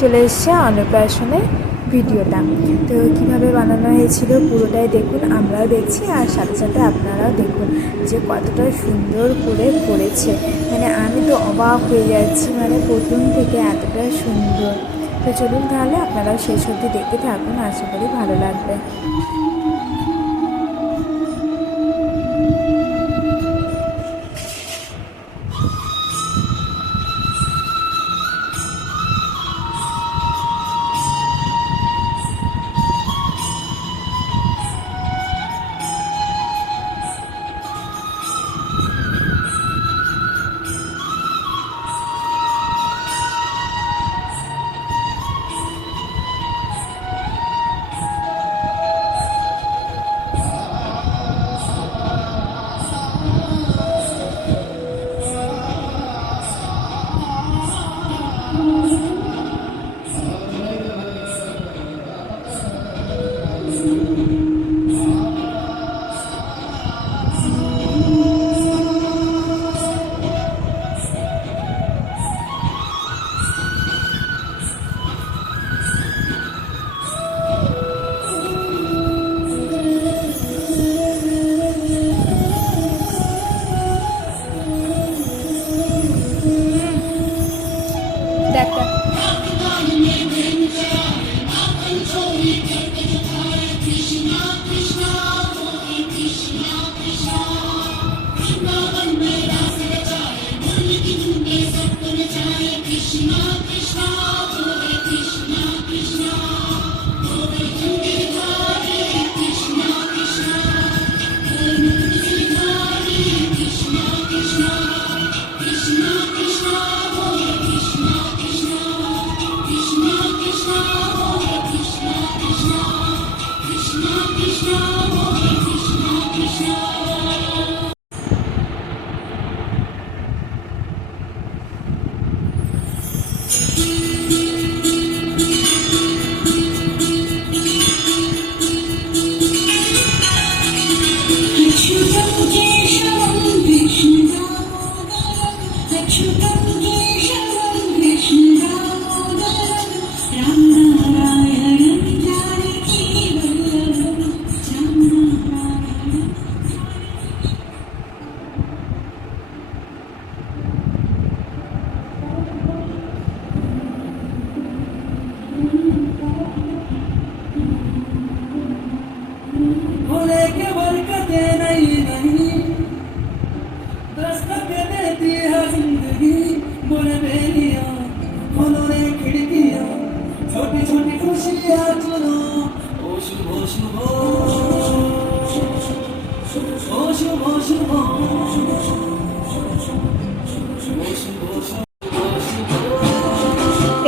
চলে এসছে অন্নপ্রাশনের ভিডিওটা। তো কীভাবে বানানো হয়েছিল পুরোটাই দেখুন, আমরাও দেখছি আর সাথে সাথে আপনারাও দেখুন যে কতটা সুন্দর করে করেছে। মানে আমি তো অবাক হয়ে যাচ্ছি, মানে প্রথম থেকে এতটা সুন্দর। তো চলুন তাহলে আপনারাও শেষ অবধি দেখতে থাকুন, আশা করি ভালো লাগবে।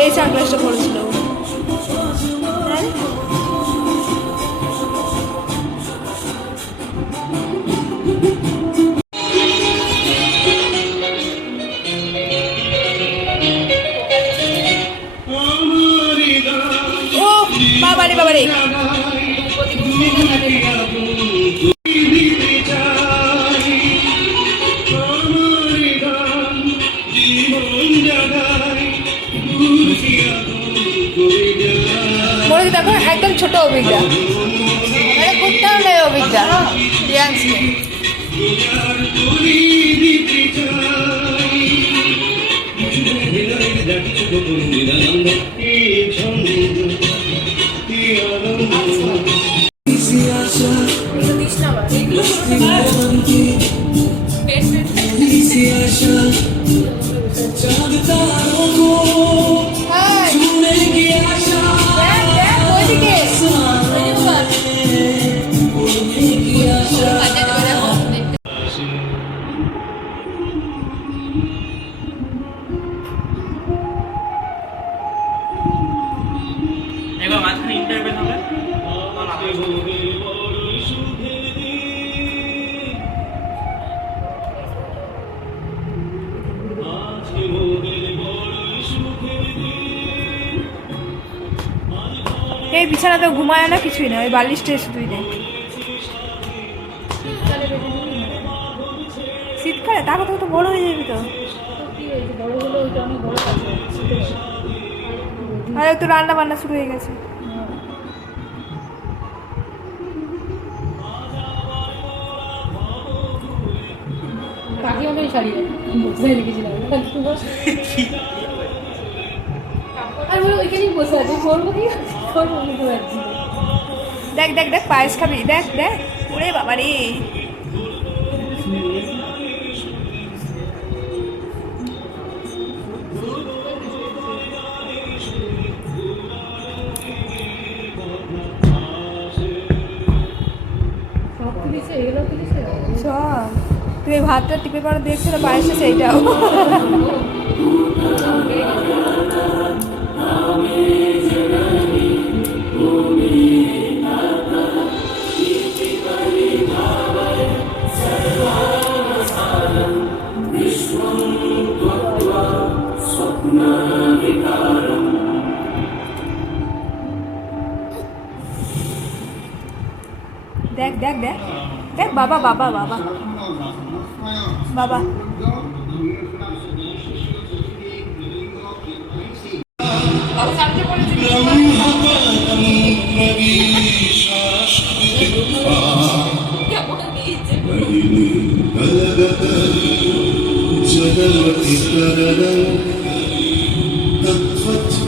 এই সানগ্লাসটা পড়েছিল। ও বাবারে বাবারে, মনে দেখো একদম ছোট অভিজ্ঞতা, মানে করতেও নেই অভিজ্ঞতা রিয়ান্সকে। এবার মাঝখানে ইন্টারভেল হবে। এই বিছানাতে ঘুমায় না, কিছুই না, ওই বালিশটা শুধুই নেই। শীতকালে তার কথা তো বড় হয়ে যাবি তো। কি হয়েছে, বড় হলো ওইটা অনেক বড় কাজ। আর একটু রান্না বান্না শুরু হয়ে গেছে। কাকি মতোই শাড়ি বসে রেখেছিলাম আর বলে ওইখানেই বসে আছে করবো কি করবো বুঝতে পারছি না। দেখ দেখ দেখ পায়েস খাবি, দেখ দেখ ওরে বাবা রে। সব তুলিছে এগুলো তুলিছে সব তুমি ভাতটা টিপে পরে দেখছিল পায়েসটা সেইটাও। দেখ দেখ দেখ দেখ বাবা বাবা বাবা বাবা।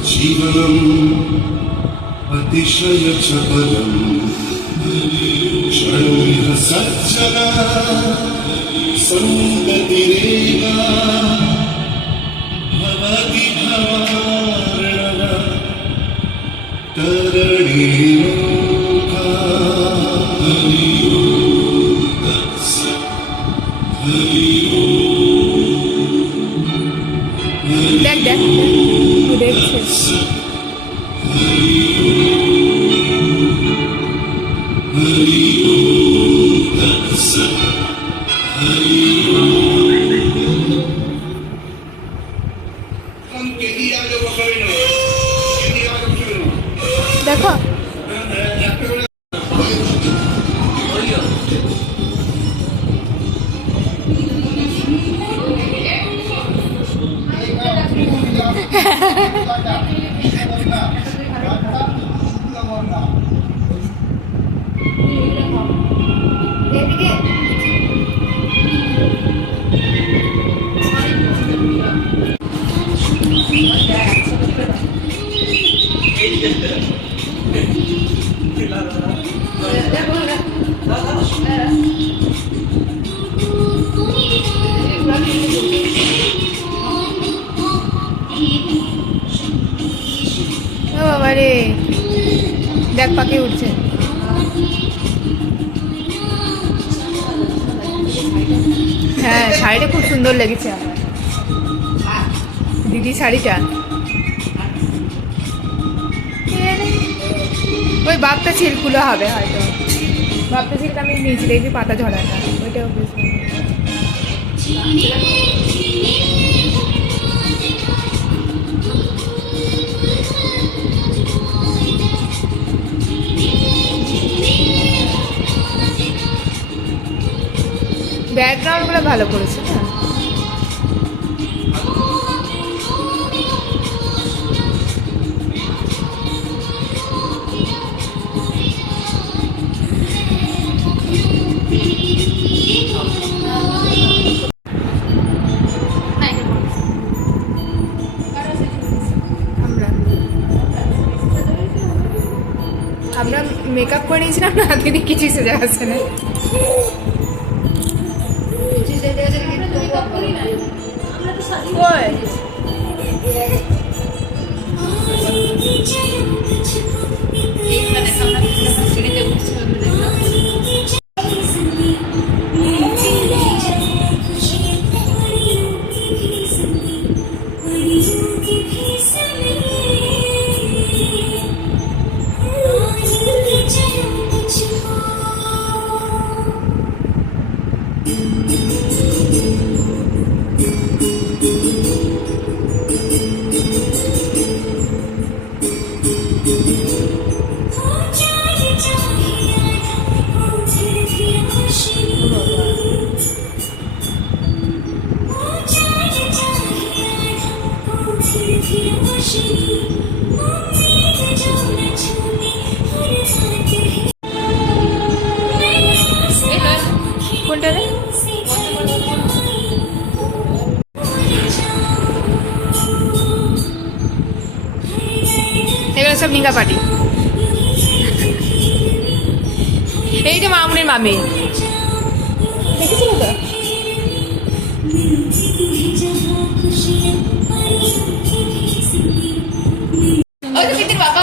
जीवनम् अतिशय चपलम् क्षणमिह सज्जना सङ्गतिरेवा भवति भवार्णव तरणीलोका দেখ দেখ ও দেখছে। দেখো ও বাবা রে, দেখ পাখি উঠছে। হ্যাঁ শাড়িটা খুব সুন্দর লেগেছে আমার দিদি শাড়িটা। ওই বাপটা ছিলকুলো হবে হয়তো, বাপটা ছিলটা আমি নিয়েছি দেখবি পাতা ঝরাটা ওইটাও বেশ ব্যাকগ্রাউন্ডগুলো ভালো করেছে না। আমরা মেকআপ করে নিয়েছিলাম না, দিদি কিছুই সেজা আসছে না। সব নিগা পার্টি। এই যে মামুনির মামি দেখেছিল তো। ওই তো পিতির বাবা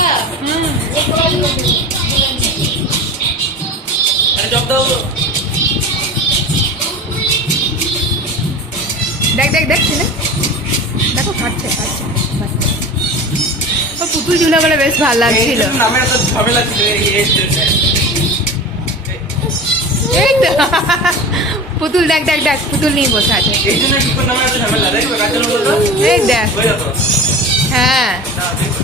আরে জব দাও তো। দেখ দেখ দেখ ছেলে দেখো খাচ্ছে খাচ্ছে ও পুতুল ঝুলাগুলো বেশ ভালো লাগছিল। এই নামে এত ঝামেলা ছিল এই তো পুতুল দেখ দেখ দেখ পুতুল নিয়ে বসে আছে। এই জন্য কি নামে এত ঝামেলা দেখবে কাজের মতো এই দেখ হয়ে যেত হ্যাঁ না দেখো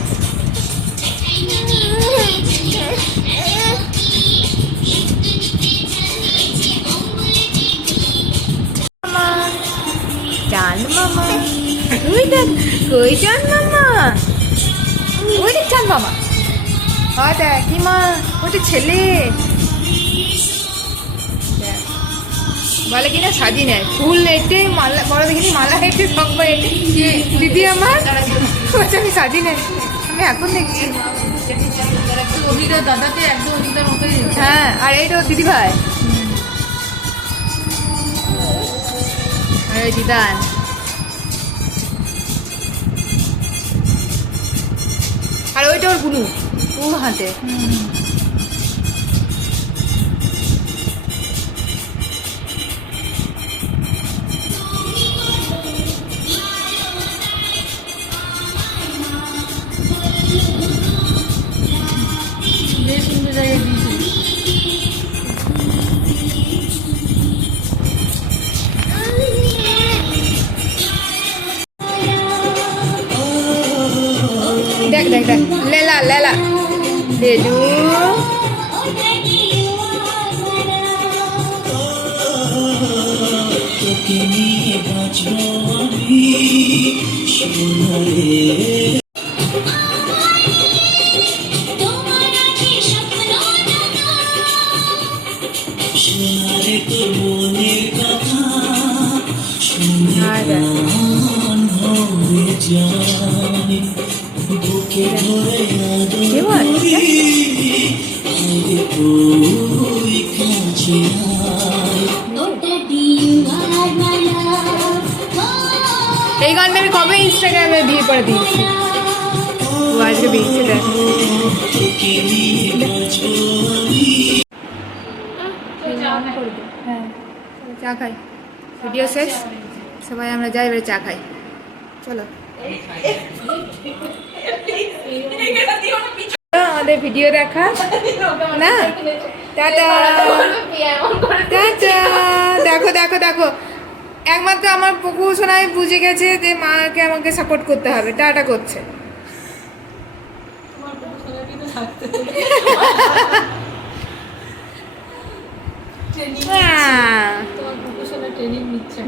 চান মামা ওই দেখ কই চান মামা ওই দেখ চান মামা হয় দেখ কি মা ওটা ছেলে দেখ। বলে কিনা সাজি নেয় ফুল এঁটে মালা বড় দেখিনি মালা এঁটে সব এঁটে দিদি আমার বলছে আমি সাজি নেয় আমি এখন দেখছি অভিদার দাদাকে একদম অভিদার মতোই হ্যাঁ আর এই তো দিদি ভাই আরে দিদান আর ওইটা ওর গুনু ও হাতে বেশ সুন্দর জায়গায় দিয়েছে। দেখ দেখ দেখ লেলা লেলা লেলু আর কি বল এই গানটা আমি কবে ইনস্টাগ্রামে বিয়ে করে দিয়েছি ও আজকে বিয়েছে দেখ হ্যাঁ চা খাই ভিডিও শেষ সবাই আমরা যাই এবারে চা খাই চলো আমাদের ভিডিও দেখা না টাটা টাটা দেখো দেখো দেখো একমাত্র আমার পুকু সোনাই বুঝে গেছে যে মাকে আমাকে সাপোর্ট করতে হবে টাটা করছে তোমার কোনো সোনাকে তো থাকতে হ্যাঁ তোমার কোনো সোনা ট্রেনিং নিচ্ছে